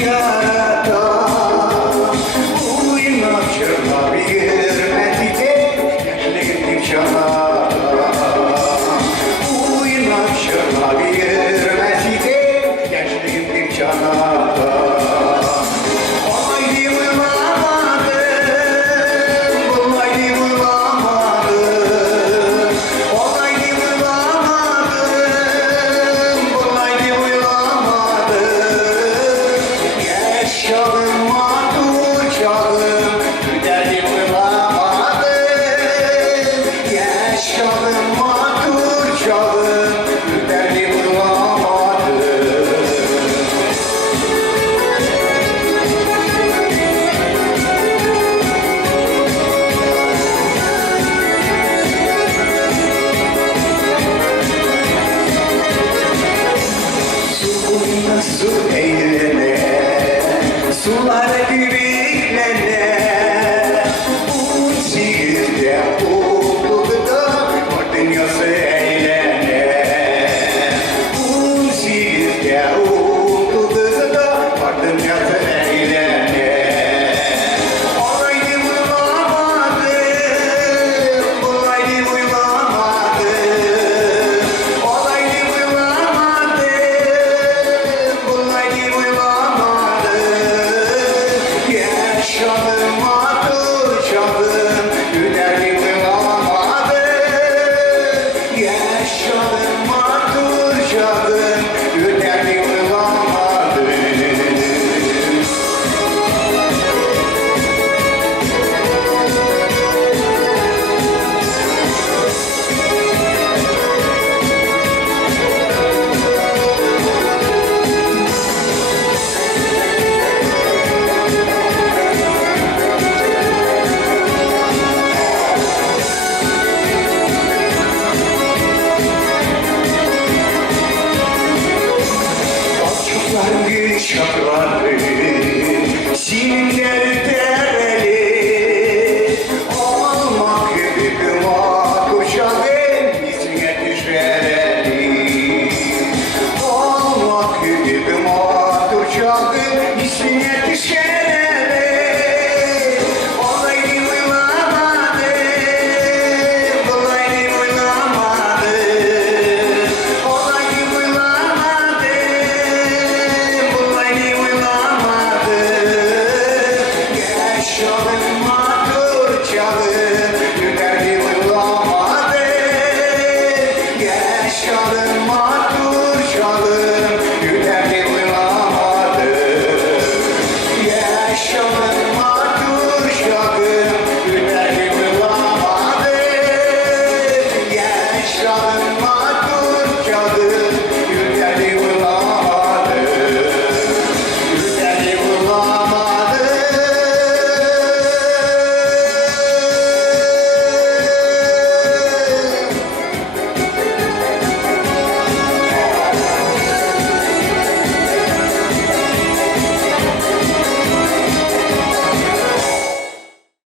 yaratan uynab çırpar hürmetiyle gençliğin imkanatan uynab çırpar hürmetiyle gençliğin imkanatan Su eylene, sular yüreklene, un sihirde olduğunda var dünyası eylene. Un sihirde olduğunda var dünyası eylene. Olaydı bulamadım, bulaydı bulamadım, olaydı bulamadım. Yaşadım mağdur çaldım, güderli bulamadım. Yaşadım mağdur çaldım, güderli bulamadım. Şakları, sinirler dereli, olmak gibi kıma kuşağın izine düşereli. Olmak gibi kıma kuşağın izine düşereli. Olaydı bulamadım, bulaydı bulamadım, olaydı bulamadım. Yaşadım mağdur çalım, güderli bulamadım. Yaşadım mağdur çalım, güderli bulamadım. Yaşadım mağdur çalım, güderli bulamadım. Yaşadım mağdur